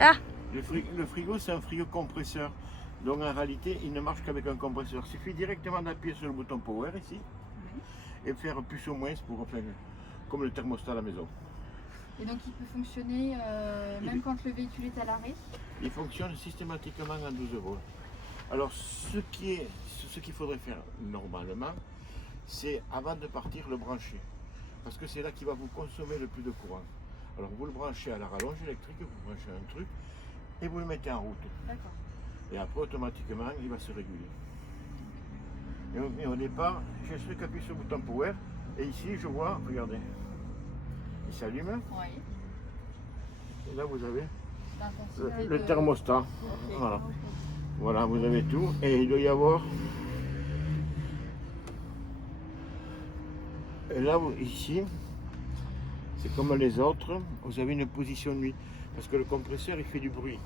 Ah, Le frigo, c'est un frigo compresseur. Donc en réalité, il ne marche qu'avec un compresseur. Il suffit directement d'appuyer sur le bouton power ici et faire plus ou moins pour enfin, comme le thermostat à la maison. et donc il peut fonctionner même quand le véhicule est à l'arrêt? Il fonctionne systématiquement à 12 volts. Alors ce qu'il faudrait faire normalement, c'est avant de partir le brancher. Parce que c'est là qu'il va vous consommer le plus de courant. Alors vous le branchez à la rallonge électrique, vous branchez un truc et vous le mettez en route. D'accord. Et après automatiquement il va se réguler. Et au départ, je suis qu'appuyer sur le bouton power et ici je vois, regardez, il s'allume. Oui. Et là vous avez L'intensité le de... thermostat. Ok. Voilà. Voilà, vous avez tout. Et il doit y avoir. Et là, ici, c'est comme les autres, vous avez une position nuit. Parce que le compresseur, il fait du bruit.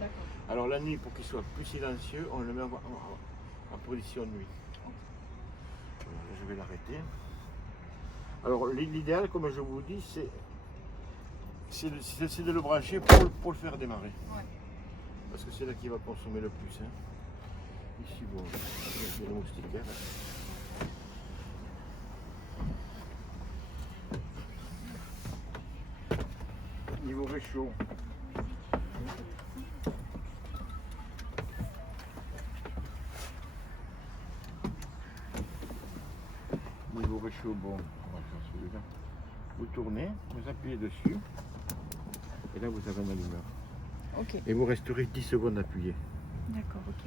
D'accord. Alors la nuit, pour qu'il soit plus silencieux, on le met en position nuit. Voilà, je vais l'arrêter. Alors l'idéal, comme je vous dis, c'est de le brancher pour le faire démarrer. Ouais. Parce que c'est là qu'il va consommer le plus. Hein. Ici, bon, c'est le moustiquaire. Niveau réchaud. Niveau réchaud, bon, on va faire celui-là. Vous tournez, vous appuyez dessus, et là vous avez un allumeur. Ok. Et vous resterez 10 secondes appuyé. D'accord, ok.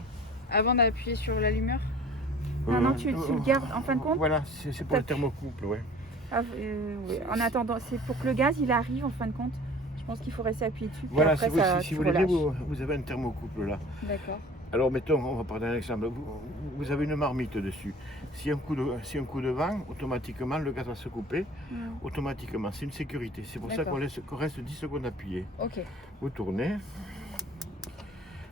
Avant d'appuyer sur l'allumeur? Ah non, tu le gardes en fin de compte? Voilà, c'est pour le thermocouple, ouais. Ah, oui. En attendant, c'est pour que le gaz il arrive en fin de compte. Je pense qu'il faut rester appuyé dessus. Voilà, après, si vous voulez dire, vous avez un thermocouple là. D'accord. Alors mettons, on va prendre un exemple, vous avez une marmite dessus. Si un coup de vent, automatiquement le gaz va se couper, automatiquement, c'est une sécurité. C'est pour ça qu'on reste 10 secondes appuyé. Ok. Vous tournez,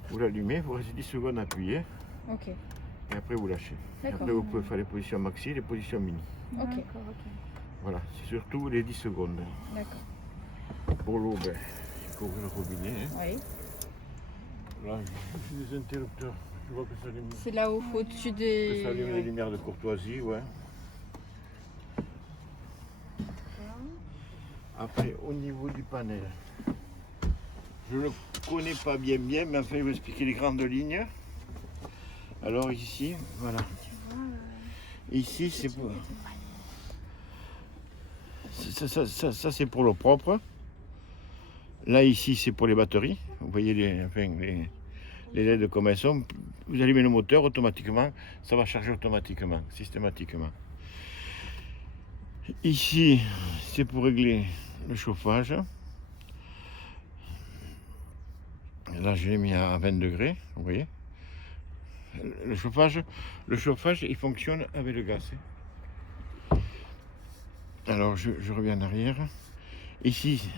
vous l'allumez, vous restez 10 secondes appuyé. Ok. Et après vous lâchez. Et D'accord. après vous pouvez faire les positions maxi et les positions mini. Ok. Voilà, c'est surtout les 10 secondes. D'accord. Pour l'eau, ben, il faut ouvrir le robinet. Hein. Oui. Là, j'ai des interrupteurs. Je vois que ça allume. C'est là-haut, au-dessus des... Que ça allume les lumières de courtoisie, ouais. Après, au niveau du panel, je ne le connais pas bien, mais enfin, je vais vous expliquer les grandes lignes. Alors ici, voilà. Ici, c'est pour... Ça c'est pour l'eau propre. Là, ici, c'est pour les batteries. Vous voyez les LED comme elles sont. Vous allumez le moteur automatiquement. Ça va charger automatiquement, systématiquement. Ici, c'est pour régler le chauffage. Là, je l'ai mis à 20 degrés, vous voyez. Le chauffage, il fonctionne avec le gaz. Alors, je reviens en arrière. Ici,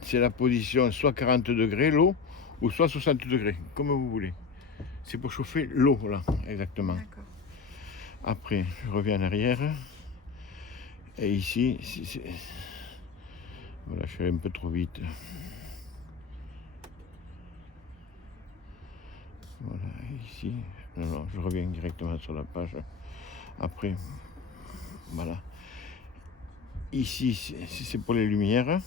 c'est la position soit 40 degrés l'eau, ou soit 60 degrés, comme vous voulez. C'est pour chauffer l'eau, là, exactement. Après, je reviens en arrière. Et ici, voilà, je suis un peu trop vite. Voilà, ici. Non, je reviens directement sur la page. Après, voilà. Ici, c'est pour les lumières.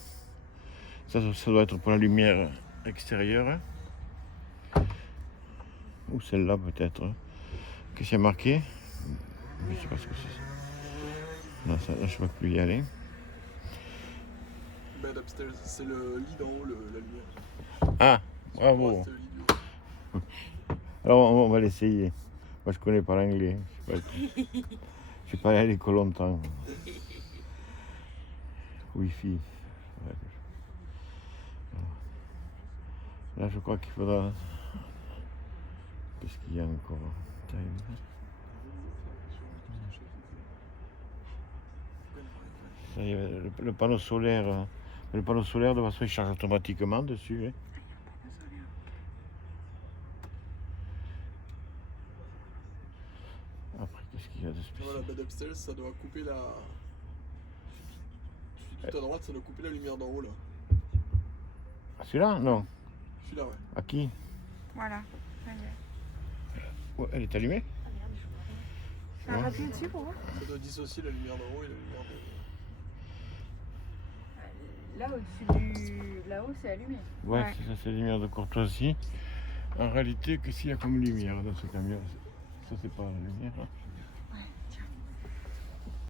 Ça doit être pour la lumière extérieure. Ou celle-là peut-être. Qu'est-ce qu'il y a marqué? Je ne sais pas ce que c'est. Là, je ne peux plus y aller. Bed upstairs, c'est le lit d'en haut, la lumière. Ah, bravo. Alors on va l'essayer. Moi je connais pas l'anglais. Je suis pas allé à l'école longtemps. Wi-Fi. Ouais. Là je crois qu'il faudra. Qu'est-ce qu'il y a encore? Ça y est, le panneau solaire. Le panneau solaire de toute façon il charge automatiquement dessus. Hein. Après qu'est-ce qu'il y a de spécial? Voilà, bed upstairs, ça doit couper la. Tout à droite, ça doit couper la lumière d'en haut là. Celui-là? Non. Celui-là, ouais. À qui? Voilà. Ça y est. Ouais, elle est allumée? Ça Ouais. appuie dessus pour voir. Ça doit dissocier la lumière d'en haut et la lumière de... Là au-dessus du. Là-haut, c'est allumé. Ouais, Ouais. c'est ça, c'est lumière de courtoisie. En réalité, qu'est-ce qu'il y a comme lumière dans ce camion? Ça, c'est pas la lumière. Hein.